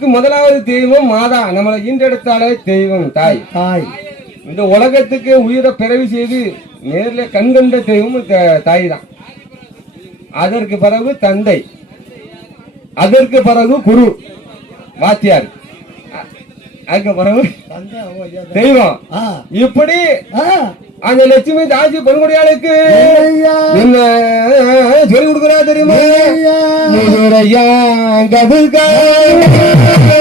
நமக்கு முதலாவது தெய்வம் மாதா. நம்மளை ஈண்டெடுத்தாலே தெய்வம் தாய். தாய். இந்த உலகத்துக்கு உயிரை பிறவி செய்து நேர்ல கண்கண்ட தெய்வம் தாய் தான் அதற்கு பிறகு தந்தை. அதற்கு பிறகு குரு வாத்தியார். அதுக்கு பிறகு. தெய்வம். இப்படி அந்த லட்சுமி தாசி பெண்குடியாளுக்கு என்ன சொல்லி கொடுக்குறா தெரியுமா?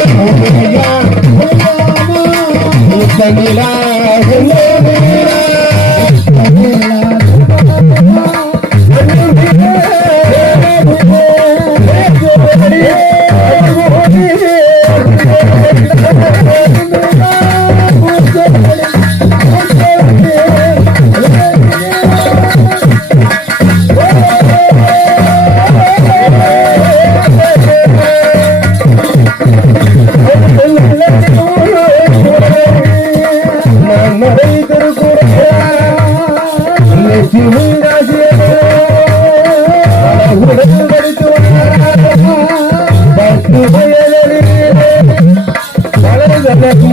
ஐயா. முதுரையா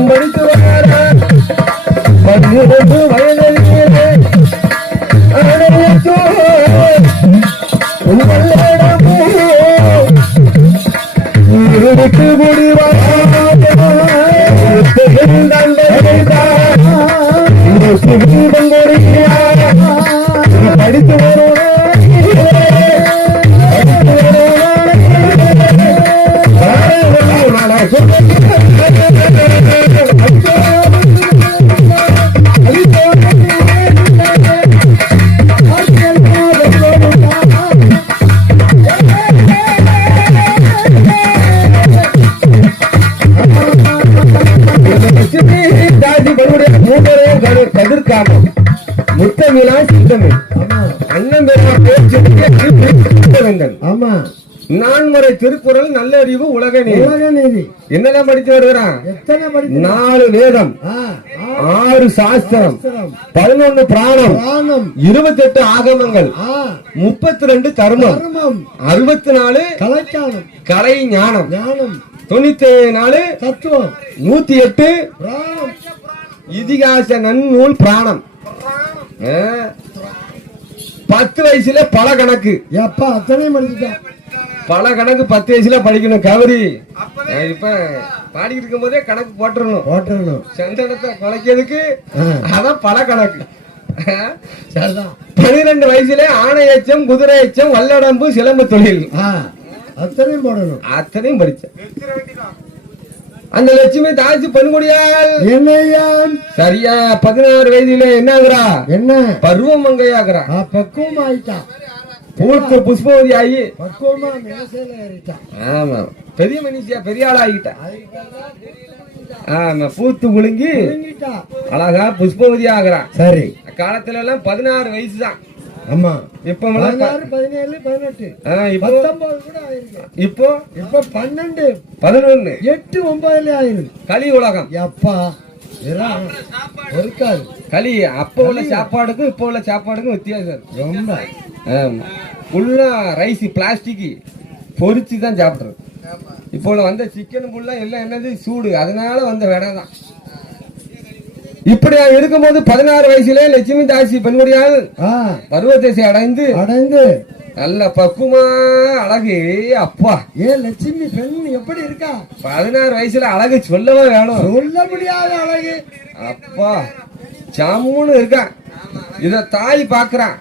படித்து பன்னிரண்டு வயதிலே அனைத்தோ உங்களிடமோ இருட்டு படித்து கதிர்காமம் முத்தமிழா சித்தமிழ் ஆமா, அண்ணன் பெருமா பேச்சு வேந்தன் ஆமா. நான்முறை திருக்குறள் நல்லறிவு உலக நீதி. என்னெல்லாம் படிச்சு வருகிறான்? நாலு வேதம் ஆறு சாஸ்திரம் பதினொன்னு பிராணம் புராணம், இருபத்தெட்டு ஆகமங்கள் முப்பத்தி ரெண்டு தர்மம் அறுபத்தி நாலு கலை ஞானம். தொண்ணூத்தி நாலு தத்துவம். நூத்தி எட்டு இதிகாச நன்னூல் பிராணம். பத்து வயசுல பல கணக்கு. எப்பா அத்தனையும் படிச்சுட்டான் பல கணக்கு பத்து வயசுல படிக்கணும் கவரி இப்ப பாடிக்கிட்டு இருக்கும் போதே கணக்கு போட்டுறணும். ஓட்டணும் சந்தனத்தை குலைக்கிறதுக்கு. அதான் பல கணக்கு. பனிரெண்டு வயசுல ஆணை எச்சம் குதிரை எச்சம் வல்லடம்பு சிலம்பு தொழில். அத்தனையும் போடணும். அத்தனையும் படிச்சேன். அந்த லட்சுமி தாசி பெண்குடியால் என்னையா சரியா பதினாறு வயதுல என்ன ஆகுறா என்ன? பருவம் மங்கையாகிறா பக்குவம் ஆயிட்டான் பூத்து புஷ்பவதி ஆகி பக்குவமா ஆமா. பெரிய மனுஷியா பெரிய ஆள் ஆகிட்டா. ஆமா பூத்து புடுங்கிட்டா. அழகா புஷ்பவதி ஆகுறா. சரி. காலத்துல எல்லாம் பதினாறு வயசு தான் ஆமா. இப்ப பதினாறு பதினேழு பதினெட்டு. இப்போ பத்தொன்பது கூட ஆயிருக்கு. இப்போ இப்ப பன்னெண்டு. பதினொன்னு. எட்டு ஒன்பதுல ஆயிருக்கு. களி உலகம். எப்பா இதெல்லாம் ஒருக்காது களி அப்ப உள்ள சாப்பாடுக்கும் இப்ப உள்ள சாப்பாடுக்கும் வித்தியாசம். ரொம்ப. ஆமா. ஃபுல்லா ரைஸ் பிளாஸ்டிக் பொரிச்சு தான் சாப்பிடுறது. இப்போ உள்ள வந்த சிக்கன் ஃபுல்லா எல்லாம் என்னது? சூடு. அதனால வந்த விடை தான் இப்படி இருக்கும்போது பதினாறு வயசுல லட்சுமி தாசி பெண்குடியால் ஆ. பருவதேசை அடைந்து அடைந்து. நல்ல பக்குமா அழகு அப்பா. ஏ லட்சுமி பெண் எப்படி இருக்கா? பதினாறு வயசுல அழகு சொல்லவே வேணும்? சொல்ல முடியாத அழகு. அப்பா ஜம்முன்னு இருக்கான் இத தாய் பாக்குறான்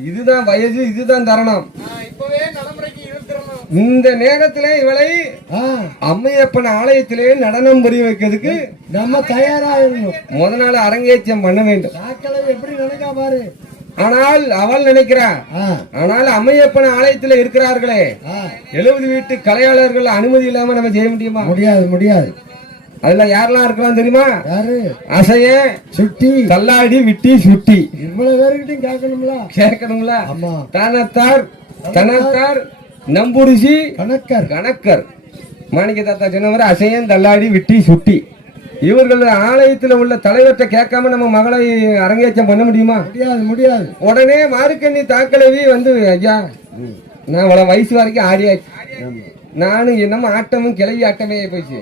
இதுதான் வயது இதுதான் தருணம். இந்த நேரத்திலே இவளை அம்மையப்பன் ஆலயத்திலே நடனம் புரிய வைக்கிறதுக்கு நம்ம தயாராகணும். முத நாள் அரங்கேற்றம் பண்ண வேண்டும். எப்படி நினைக்கா பாரு. ஆனால் அவள் நினைக்கிறா ஆனால் அம்மையப்பன் ஆலயத்தில் இருக்கிறார்களே. எழுபது வீட்டு கலையாளர்கள் அனுமதி இல்லாம நம்ம செய்ய முடியுமா? முடியாது முடியாது. அதுல யாரெல்லாம் இருக்கலாம் தெரியுமா? யாரு? அசைய சுட்டி. தள்ளாடி விட்டி சுட்டி. இவ்வளவு பேருக்கிட்டையும் கேட்கணும்ல? கேட்கணும்ல? தானத்தார் தனத்தார் நம்புரிசி கணக்கர். கணக்கர். மாணிக்க தாத்தா சொன்னவர் அசையன் தள்ளாடி விட்டி சுட்டி. இவர்கள் ஆலயத்தில் உள்ள தலைவர்கிட்ட கேட்காம நம்ம மகளை அரங்கேற்றம் பண்ண முடியுமா? முடியாது முடியாது. உடனே மாருக்கண்ணி தாக்கலவி வந்து ஐயா நான் இவ்வளவு வயசு வரைக்கும் ஆடியாச்சு. நானும் என்னமோ ஆட்டமும் கிளவி ஆட்டமே போச்சு.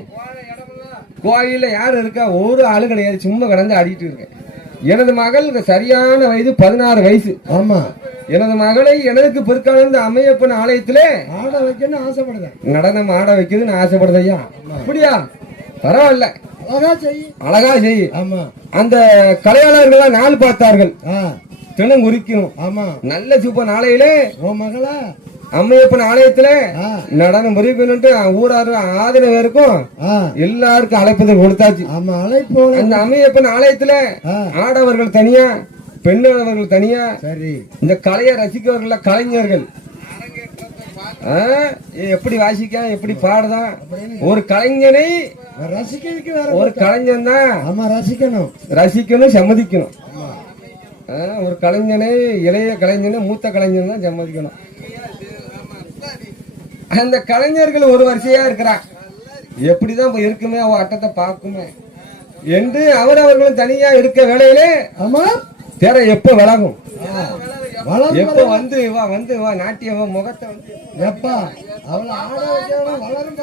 கோயில்ல யாரு இருக்கா? ஒரு ஆளு கிடையாது. சும்மா கிடந்து ஆடிட்டு இருக்கேன். எனது மகள் சரியான வயது பதினாறு வயசு. ஆமா. எனது மகளை எனக்கு பிற்காலம் இந்த அம்மையப்பன் ஆலயத்திலே ஆட வைக்கணும்னு ஆசைப்படுதேன். நடனம் ஆட வைக்குதுன்னு ஆசைப்படுதையா அப்படியா? பரவாயில்ல. அழகா செய். அழகா செய். ஆமா. அந்த கலையாளர்கள் நாள் பார்த்தார்கள். தினம் குறிக்கும் ஆமா. நல்ல சூப்பர் நாளையிலே உன் மகளா? அம்மையப்பன் ஆலயத்துல நடனம் புரியணும்ட்டு ஊராரு ஆதரவு பேருக்கும் ஆ. எல்லாருக்கும் அழைப்பதற்கு கொடுத்தாச்சு. அந்த அம்மையப்பன் ஆலயத்துல ஆடவர்கள் தனியா பெண்ணவர்கள் தனியா சரி. இந்த கலையை ரசிக்கவர்கள் கலைஞர்கள். எப்படி வாசிக்க எப்படி பாடுதான் ஒரு கலைஞனை வேற ஒரு கலைஞன் தான். ஆமா ரசிக்கணும். ரசிக்கணும் சம்மதிக்கணும். ஒரு கலைஞனை இளைய கலைஞனை மூத்த கலைஞன் தான் சம்மதிக்கணும். அந்த கலைஞர்கள் ஒரு வரிசையா இருக்கிறான் எப்படிதான் இப்ப இருக்குமே அவ அட்டத்தை பார்க்குமே. என்று அவரவர்களும் தனியா இருக்க வேலையிலே ஆமா. திற எப்ப வளர்ந்து எப்ப வந்து வா வந்து வா நாட்டியம் வா, முகத்தை வந்து. எப்பா அவளை ஆட வைக்கணும் வளரும்.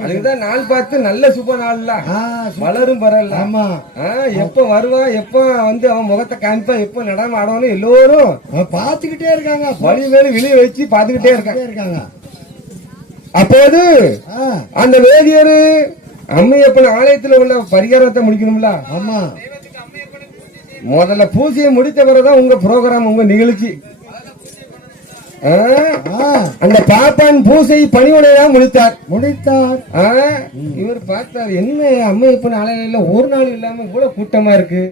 அதுக்குதான் நாள் பார்த்து நல்ல சுப நாள்ல. வளரும் பரல்ல ஆமா. எப்ப வருவா எப்ப வந்து அவன் முகத்தை காமிப்பா எப்ப நடனம் ஆடணும் எல்லோரும் அவன் பார்த்துக்கிட்டே இருக்காங்க வழி மேல வெளிய வச்சு பாத்துக்கிட்டே பார்த்துக்கிட்டே இருக்காங்க. அப்போது அந்த வேதியர் அம்மையப்பன் ஆலயத்துல உள்ள பரிகாரத்தை முடிக்கணும்ல? ஆமா. முதல்ல பூஜையை முடித்த பிறகுதான் உங்க ப்ரோக்ராம் உங்க நிகழ்ச்சி. அந்த பாப்பான் பூசை பணிவுடையதான் முடித்தார். முடித்தார். இவர் பார்த்தார் என்ன அம்மையப்பன் ஆலயம் ஒரு நாள் இல்லாம இவ்வளவு கூட்டமா இருக்கு.